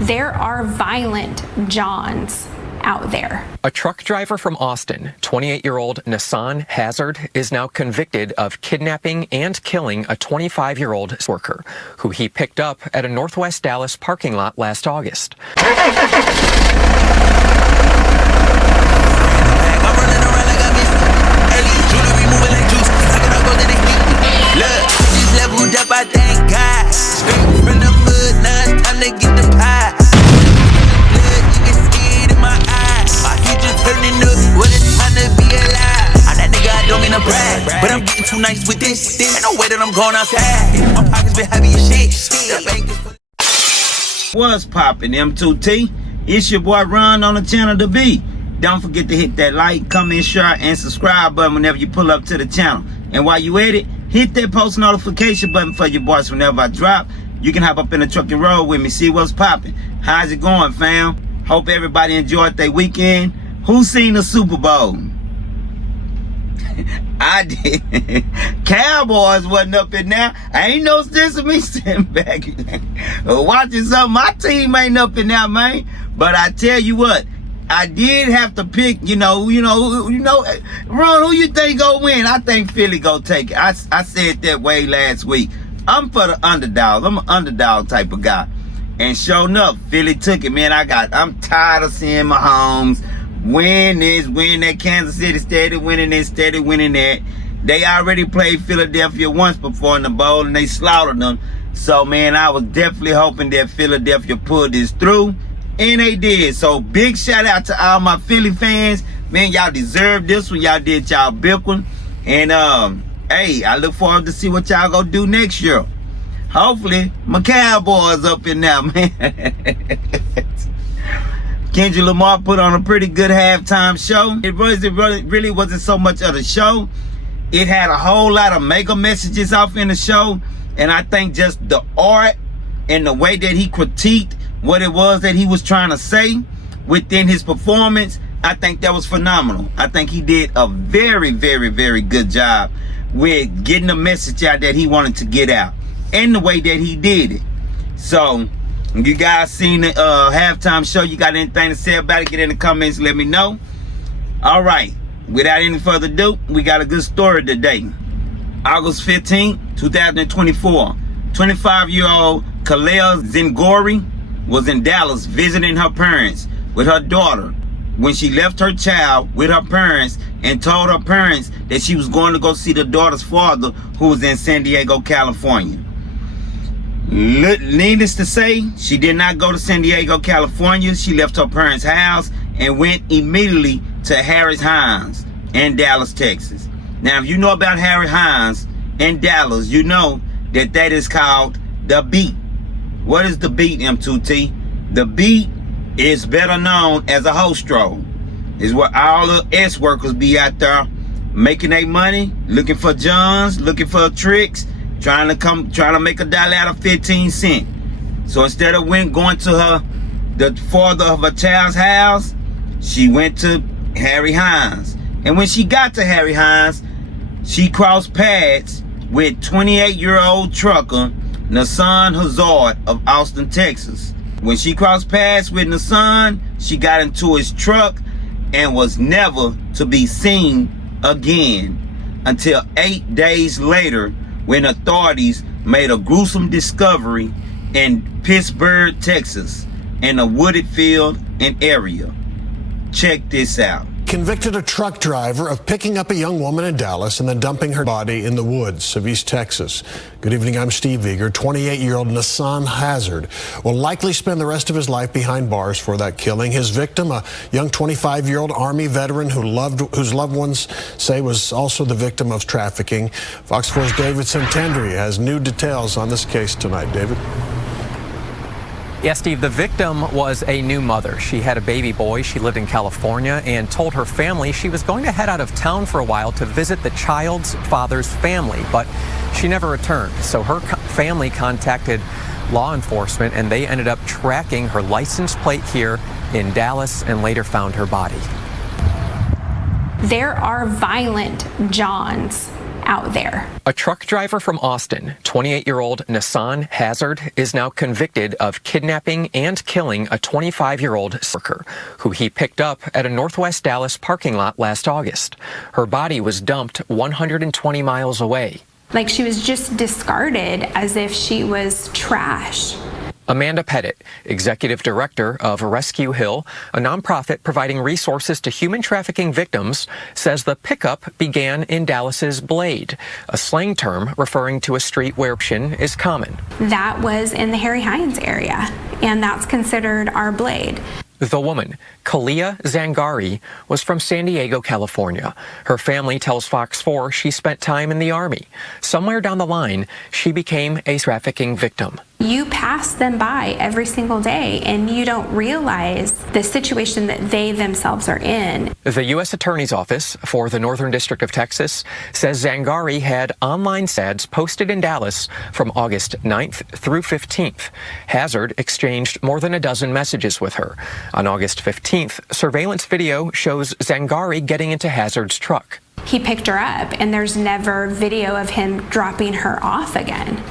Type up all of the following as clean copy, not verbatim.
There are violent Johns out there. A truck driver from Austin, 28-year-old Nassan Hazard, is now convicted of kidnapping and killing a 25-year-old worker who he picked up at a Northwest Dallas parking lot last August. But I'm getting too nice with this. Ain't no way that I'm going outside. My pockets been heavy as shit. What's poppin', M2T? It's your boy Ron on the channel to be. Don't forget to hit that like, comment, share, and subscribe button whenever you pull up to the channel. And while you at it, hit that post notification button for your boys whenever I drop. You can hop up in the truck and roll with me, see what's poppin'. How's it going, fam? Hope everybody enjoyed their weekend. Who seen the Super Bowl? I did. Cowboys wasn't up in there. I ain't no sense of me sitting back watching something. My team ain't up in there, man. But I tell you what, I did have to pick, you know, Ron, who you think go win? I think Philly go take it. I said that way last week. I'm for the underdog. I'm an underdog type of guy. And sure enough, Philly took it, man. I'm tired of seeing Mahomes win that Kansas City steady winning this, steady winning that. They already played Philadelphia once before in the bowl and they slaughtered them. So, man, I was definitely hoping that Philadelphia pulled this through, and they did. So, big shout out to all my Philly fans. Man, y'all deserve this one. Y'all did y'all big one. And, hey, I look forward to see what y'all gonna do next year. Hopefully, my Cowboys up in there, man. Kendrick Lamar put on a pretty good halftime show. It really wasn't so much of the show. It had a whole lot of mega messages off in the show. And I think just the art and the way that he critiqued what it was that he was trying to say within his performance, I think that was phenomenal. I think he did a very, very, very good job with getting the message out that he wanted to get out and the way that he did it. So, you guys seen the halftime show? You got anything to say about it? Get in the comments, let me know. All right, without any further ado, we got a good story today. August 15, 2024, 25-year-old Kalea Zingori was in Dallas visiting her parents with her daughter when she left her child with her parents and told her parents that she was going to go see the daughter's father, who was in San Diego, California. Needless to say, she did not go to San Diego, California. She left her parents' house and went immediately to Harry's Hines in Dallas, Texas. Now, if you know about Harry Hines in Dallas, you know that that is called The Beat. What is The Beat, M2T? The Beat is better known as a hostro. It's where all the S-workers be out there making their money, looking for Johns, looking for tricks, trying to make a dollar out of 15 cents. So instead of going to the father of her child's house, she went to Harry Hines. And when she got to Harry Hines, she crossed paths with 28-year-old trucker Nassan Hazard of Austin, Texas. When she crossed paths with Nassan, she got into his truck and was never to be seen again until 8 days later, when authorities made a gruesome discovery in Pittsburgh, Texas, in a wooded field and area. Check this out. Convicted a truck driver of picking up a young woman in Dallas and then dumping her body in the woods of East Texas. Good evening, I'm Steve Eager. 28-year-old Nassan Hazard will likely spend the rest of his life behind bars for that killing. His victim, a young 25-year-old Army veteran whose loved ones say was also the victim of trafficking. Fox 4's David Santandri has new details on this case tonight. David? Yeah, Steve, the victim was a new mother. She had a baby boy. She lived in California and told her family she was going to head out of town for a while to visit the child's father's family, but she never returned. So her family contacted law enforcement and they ended up tracking her license plate here in Dallas and later found her body. There are violent Johns out there. A truck driver from Austin, 28-year-old Nissan Hazard, is now convicted of kidnapping and killing a 25-year-old worker who he picked up at a Northwest Dallas parking lot last August. Her body was dumped 120 miles away. Like she was just discarded as if she was trash. Amanda Pettit, executive director of Rescue Hill, a nonprofit providing resources to human trafficking victims, says the pickup began in Dallas's Blade, a slang term referring to a street where corruption is common. That was in the Harry Hines area, and that's considered our Blade. The woman, Kalia Zangari, was from San Diego, California. Her family tells Fox 4 she spent time in the Army. Somewhere down the line, she became a trafficking victim. You pass them by every single day, and you don't realize the situation that they themselves are in. The U.S. Attorney's Office for the Northern District of Texas says Zangari had online ads posted in Dallas from August 9th through 15th. Hazard exchanged more than a dozen messages with her. On August 15th, surveillance video shows Zangari getting into Hazard's truck. He picked her up, and there's never video of him dropping her off again.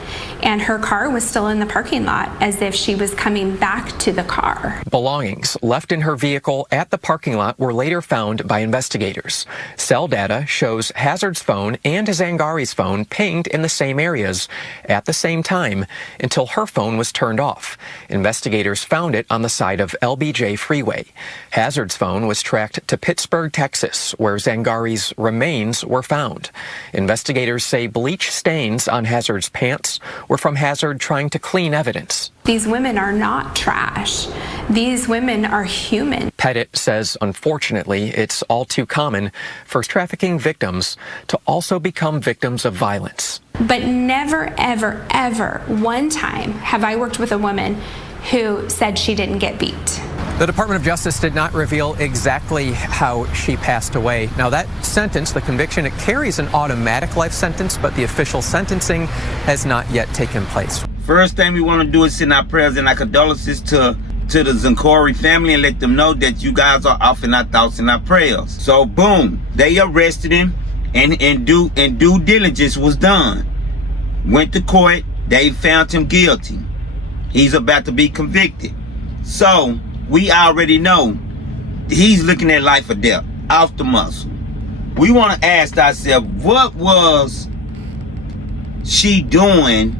And her car was still in the parking lot as if she was coming back to the car. Belongings left in her vehicle at the parking lot were later found by investigators. Cell data shows Hazard's phone and Zangari's phone pinged in the same areas at the same time until her phone was turned off. Investigators found it on the side of LBJ Freeway. Hazard's phone was tracked to Pittsburgh, Texas, where Zangari's remains were found. Investigators say bleach stains on Hazard's pants were from Hazard trying to clean evidence. These women are not trash. These women are human. Pettit says, unfortunately, it's all too common for trafficking victims to also become victims of violence. But never, ever, ever one time have I worked with a woman who said she didn't get beat. The Department of Justice did not reveal exactly how she passed away. Now, that sentence, the conviction, it carries an automatic life sentence, but the official sentencing has not yet taken place. First thing we want to do is send our prayers and our condolences to the Zangari family and let them know that you guys are offering our thoughts and our prayers. So, boom, they arrested him, and due diligence was done. Went to court, they found him guilty. He's about to be convicted. So, we already know he's looking at life or death, off the muscle. We want to ask ourselves, what was she doing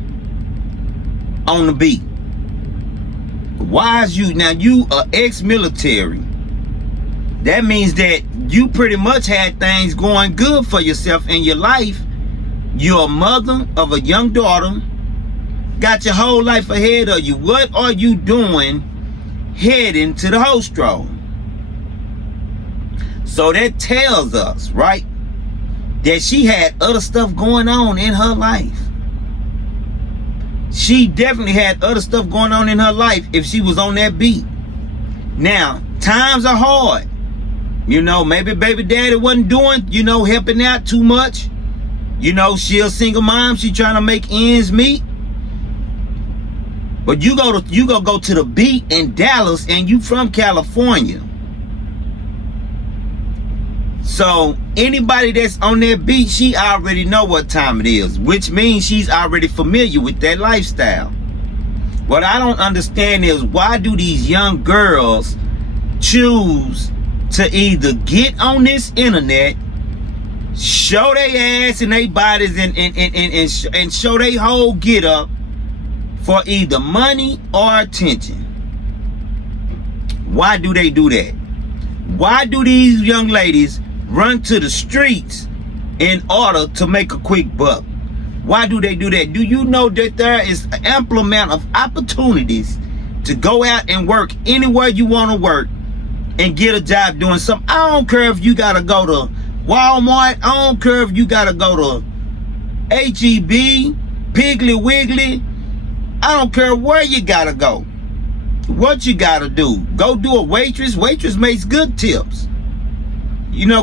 on the beat? Why is you, now you are ex-military. That means that you pretty much had things going good for yourself in your life. You're a mother of a young daughter, got your whole life ahead of you. What are you doing heading to the host road? So that tells us, right, that she had other stuff going on in her life. She definitely had other stuff going on in her life if she was on that beat. Now, times are hard. You know, maybe baby daddy wasn't doing, helping out too much. She a single mom, she trying to make ends meet. But you gonna go to the beat in Dallas, and you from California. So anybody that's on that beat, she already know what time it is, which means she's already familiar with that lifestyle. What I don't understand is, why do these young girls choose to either get on this internet, show their ass and their bodies and show their whole get up for either money or attention? Why do they do that? Why do these young ladies run to the streets in order to make a quick buck? Why do they do that? Do you know that there is an ample amount of opportunities to go out and work anywhere you want to work and get a job doing something? I don't care if you gotta go to Walmart. I don't care if you gotta go to H-E-B, Piggly Wiggly. I don't care where you gotta go. What you gotta do? Go do a waitress. Waitress makes good tips.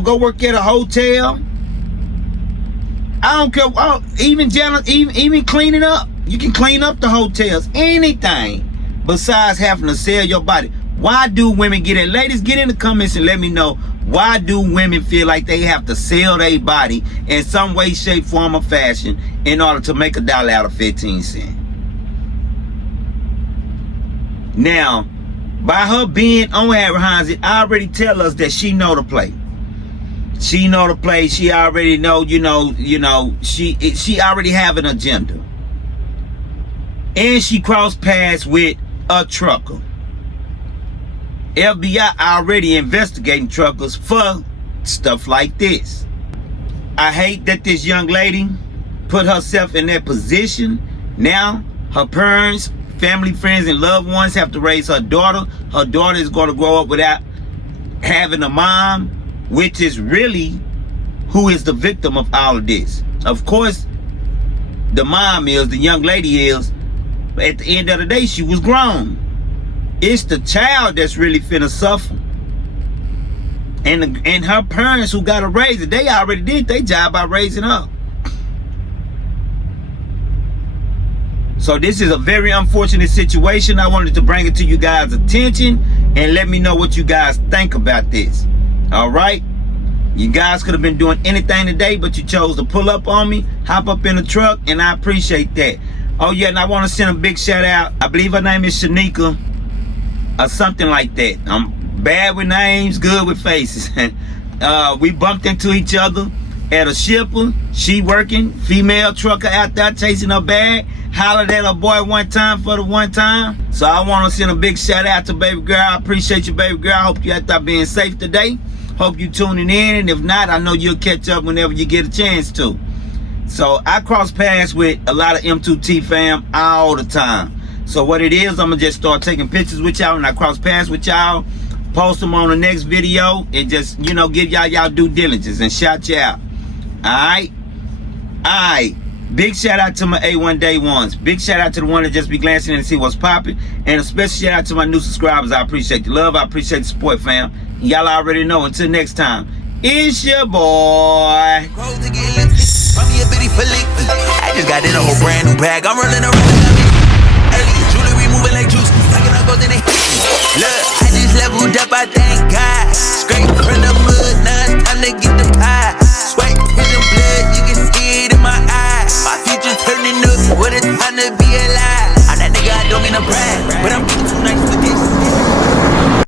Go work at a hotel. I don't care. Even cleaning up. You can clean up the hotels. Anything besides having to sell your body. Why do women get it? Ladies, get in the comments and let me know, why do women feel like they have to sell their body in some way, shape, form, or fashion in order to make $1 out of 15 cents? Now, by her being on Harry Hines, it already tell us that she know the play. She know the play. She already know, she already have an agenda. And she crossed paths with a trucker. FBI already investigating truckers for stuff like this. I hate that this young lady put herself in that position. Now, her parents, family, friends, and loved ones have to raise her daughter. Her daughter is going to grow up without having a mom, which is really who is the victim of all of this. Of course, the mom is, the young lady is, but at the end of the day, she was grown. It's the child that's really finna suffer. And her parents who got to raise it, they already did their job by raising her. So this is a very unfortunate situation. I wanted to bring it to you guys' attention and let me know what you guys think about this. All right? You guys could have been doing anything today, but you chose to pull up on me, hop up in the truck, and I appreciate that. Oh yeah, and I want to send a big shout out. I believe her name is Shanika or something like that. I'm bad with names, good with faces. We bumped into each other at a shipper. She working, female trucker out there chasing her bag. Hollered at her boy one time for the one time. So I want to send a big shout out to baby girl. I appreciate you, baby girl. I hope you out there being safe today. Hope you tuning in, and if not, I know you'll catch up whenever you get a chance to. So I cross paths with a lot of M2T fam all the time. So what it is, I'm gonna just start taking pictures with y'all, and I cross paths with y'all, post them on the next video, and just, give y'all due diligence and shout you out. Alright? Alright. Big shout out to my A1 Day Ones. Big shout out to the one that just be glancing in to see what's popping. And a special shout out to my new subscribers. I appreciate the love. I appreciate the support, fam. Y'all already know. Until next time, it's your boy. I just got in a whole brand new bag. I'm running around. Jewelry moving like juice. Look, I just leveled up, I thank God.